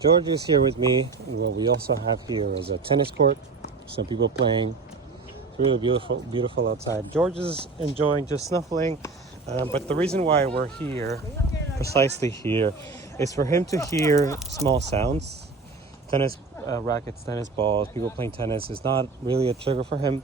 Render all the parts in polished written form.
George is here with me. What we also have here is a tennis court. Some people playing. It's really beautiful outside. George is enjoying just snuffling. But the reason why we're here, precisely here, is for him to hear small sounds. Tennis rackets, tennis balls, people playing tennis is not really a trigger for him.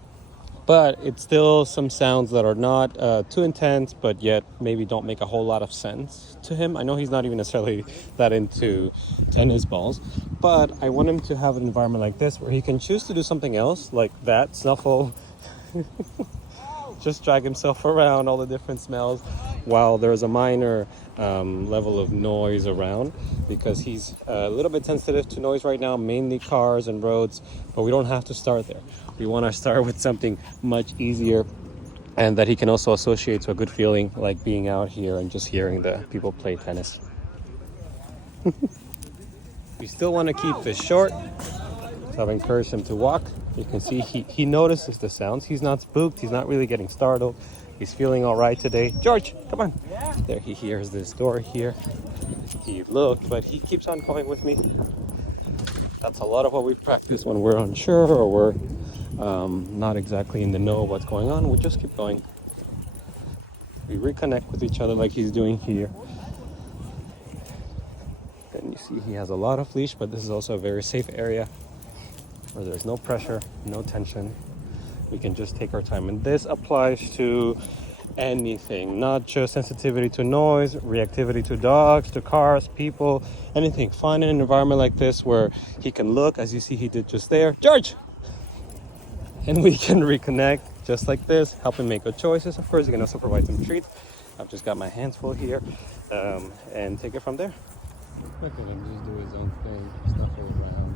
But it's still some sounds that are not too intense, but yet maybe don't make a whole lot of sense to him. I know he's not even necessarily that into tennis balls, but I want him to have an environment like this where he can choose to do something else, like that, snuffle, just drag himself around, all the different smells, while there's a minor level of noise around, because he's a little bit sensitive to noise right now, mainly cars and roads, but we don't have to start there. We want to start with something much easier and that he can also associate to a good feeling, like being out here and just hearing the people play tennis. We still want to keep this short, so I've encouraged him to walk. You can see he notices the sounds. He's not spooked. He's not really getting startled. He's feeling all right today. George, come on. There, he hears this door here. He looked, but he keeps on going with me. That's a lot of what we practice when we're unsure or we're not exactly in the know of what's going on. We just keep going. We reconnect with each other like he's doing here. And you see he has a lot of leash, but this is also a very safe area where there's no pressure, no tension. We can just take our time. And this applies to anything, not just sensitivity to noise, reactivity to dogs, to cars, people, anything. Find an environment like this where he can look, as you see he did just there. George! And we can reconnect just like this, help him make good choices. Of course, you can also provide some treats. I've just got my hands full here, and take it from there. Look at him just do his own thing, snuffle around.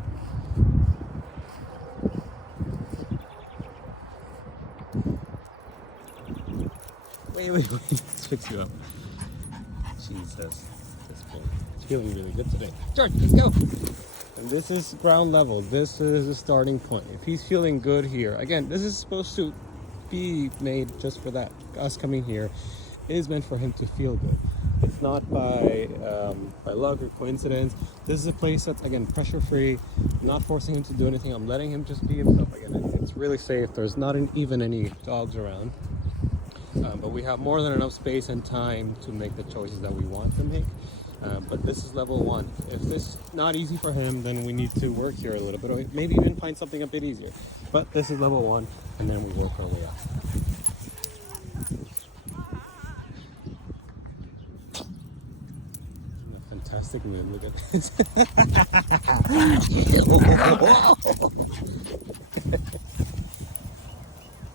Wait, let's fix you up. Jesus, this boy. It's feeling really good today. George, let's go! And this is ground level. This is the starting point. If he's feeling good here, again, this is supposed to be made just for that. Us coming here is meant for him to feel good. It's not by luck or coincidence. This is a place that's, again, pressure-free. I'm not forcing him to do anything. I'm letting him just be himself. Again, it's really safe. There's not even any dogs around. But we have more than enough space and time to make the choices that we want to make. But this is level one. If this is not easy for him, then we need to work here a little bit, or maybe even find something a bit easier. But this is level one, and then we work our way up. A fantastic mood. Look at this.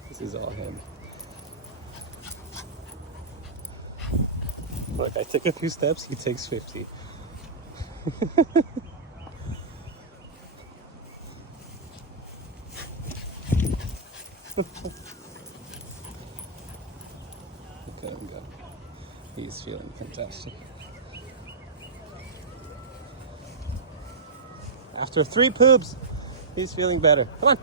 This is all him. Look, I take a few steps, he takes 50. Look at him go. He's feeling fantastic. After 3 poops, he's feeling better. Come on.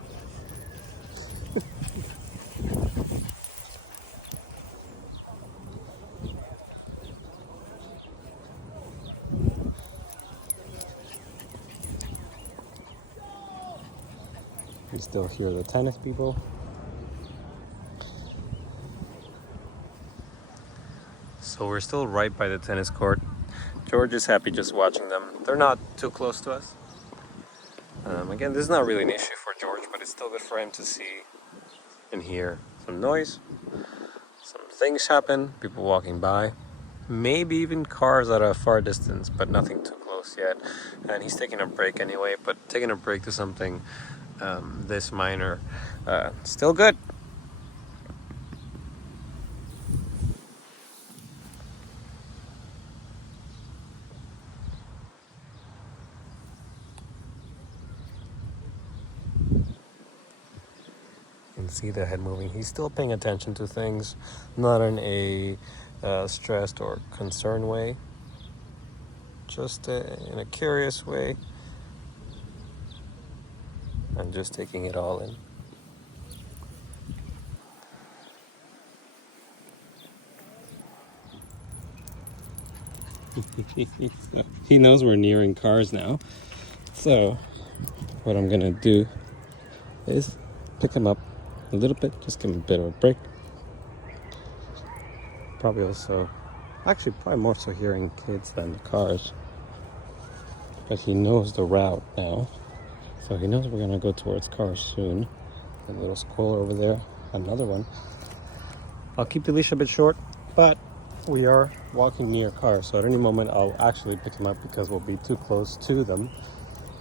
You still hear the tennis people. So we're still right by the tennis court. George is happy just watching them. They're not too close to us. Again, this is not really an issue for George, but it's still good for him to see and hear some noise, some things happen, people walking by, maybe even cars at a far distance, but nothing too close yet. And he's taking a break anyway, but taking a break to something this minor, still good. You can see the head moving. He's still paying attention to things, not in a stressed or concerned way, just in a curious way, and just taking it all in. He knows we're nearing cars now. So what I'm gonna do is pick him up a little bit, just give him a bit of a break. Probably more so hearing kids than the cars, because he knows the route now. So he knows we're gonna go towards cars soon. A little squirrel over there, another one. I'll keep the leash a bit short, but we are walking near cars, so at any moment I'll actually pick him up because we'll be too close to them,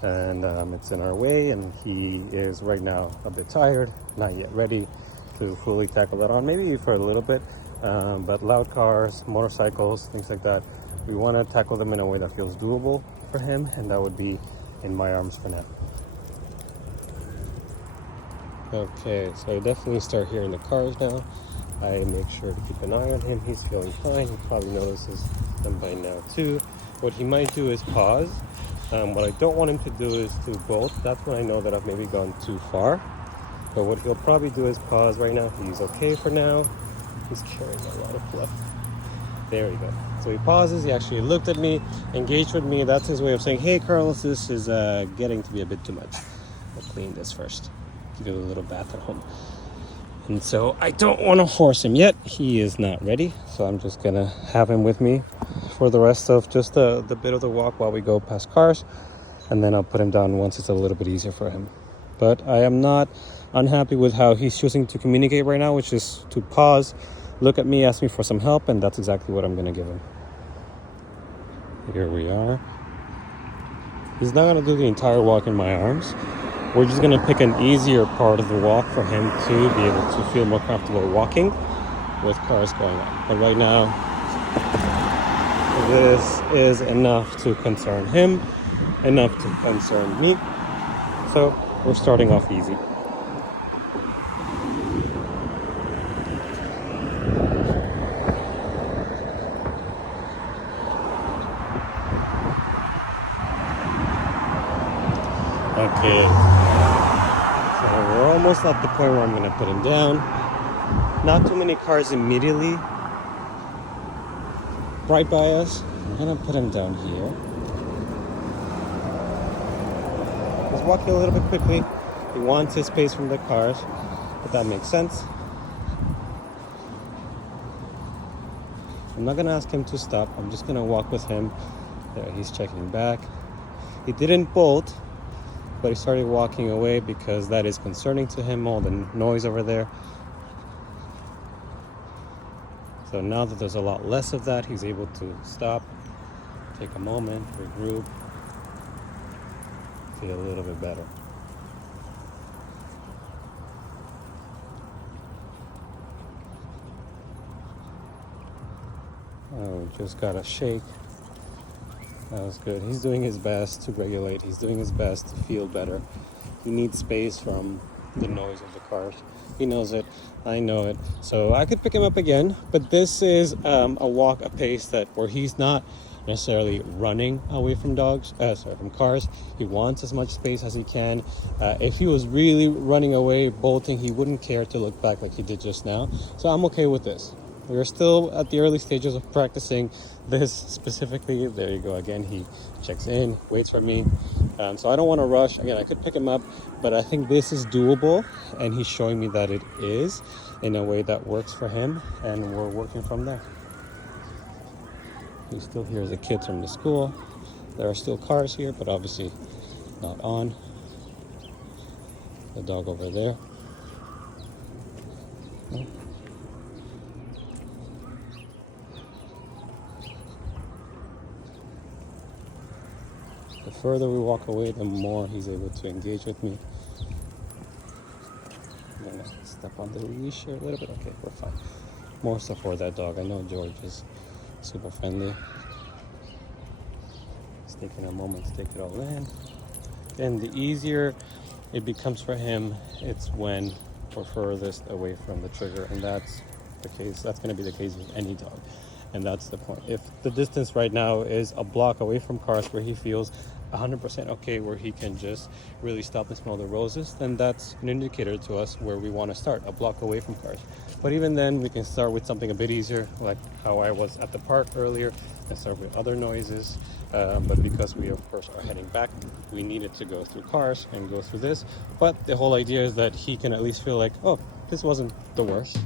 and it's in our way, and he is right now a bit tired, not yet ready to fully tackle that on, maybe for a little bit, but loud cars, motorcycles, things like that, we want to tackle them in a way that feels doable for him, and that would be in my arms for now. Okay, so I definitely start hearing the cars now. I make sure to keep an eye on him. He's feeling fine. He probably notices them by now too. What he might do is pause. What I don't want him to do is to bolt. That's when I know that I've maybe gone too far. But what he'll probably do is pause right now. He's okay for now. He's carrying a lot of fluff. There we go. So he pauses. He actually looked at me, engaged with me. That's his way of saying, hey, Carlos, this is getting to be a bit too much. I'll clean this first. Give it a little bath at home. And so I don't want to horse him yet. He is not ready. So I'm just going to have him with me for the rest of just the bit of the walk while we go past cars. And then I'll put him down once it's a little bit easier for him. But I am not unhappy with how he's choosing to communicate right now, which is to pause, look at me, ask me for some help. And that's exactly what I'm going to give him. Here we are. He's not going to do the entire walk in my arms. We're just going to pick an easier part of the walk for him to be able to feel more comfortable walking with cars going on. But right now, this is enough to concern him, enough to concern me. So we're starting off easy. Okay. We're almost at the point where I'm going to put him down. Not too many cars immediately right by us. I'm going to put him down here. He's walking a little bit quickly. He wants his space from the cars, but that makes sense. I'm not going to ask him to stop. I'm just going to walk with him. There, he's checking back. He didn't bolt, but he started walking away because that is concerning to him, all the noise over there. So now that there's a lot less of that, he's able to stop, take a moment, regroup, feel a little bit better. Oh, just got a shake. That was good. He's doing his best to regulate. He's doing his best to feel better. He needs space from the noise of the cars. He knows it. I know it. So I could pick him up again, but this is a walk, a pace where he's not necessarily running away from from cars. He wants as much space as he can. If he was really running away, bolting, he wouldn't care to look back like he did just now. So I'm okay with this. We're still at the early stages of practicing this specifically. There you go again. He checks in, waits for me. So I don't want to rush. Again, I could pick him up, but I think this is doable, and he's showing me that it is in a way that works for him, and we're working from there. He still hears the kids from the school. There are still cars here, but obviously not on. The dog over there. The further we walk away, the more he's able to engage with me. I'm gonna step on the leash here a little bit. Okay, we're fine. More stuff for that dog. I know George is super friendly. He's taking a moment to take it all in. Again, the easier it becomes for him, it's when we're furthest away from the trigger, and that's the case. That's going to be the case with any dog. And that's the point. If the distance right now is a block away from cars where he feels 100% okay, where he can just really stop and smell the roses, then that's an indicator to us where we want to start, a block away from cars. But even then, we can start with something a bit easier, like how I was at the park earlier, can start with other noises, but because we of course are heading back, we needed to go through cars and go through this. But the whole idea is that he can at least feel like, oh, this wasn't the worst.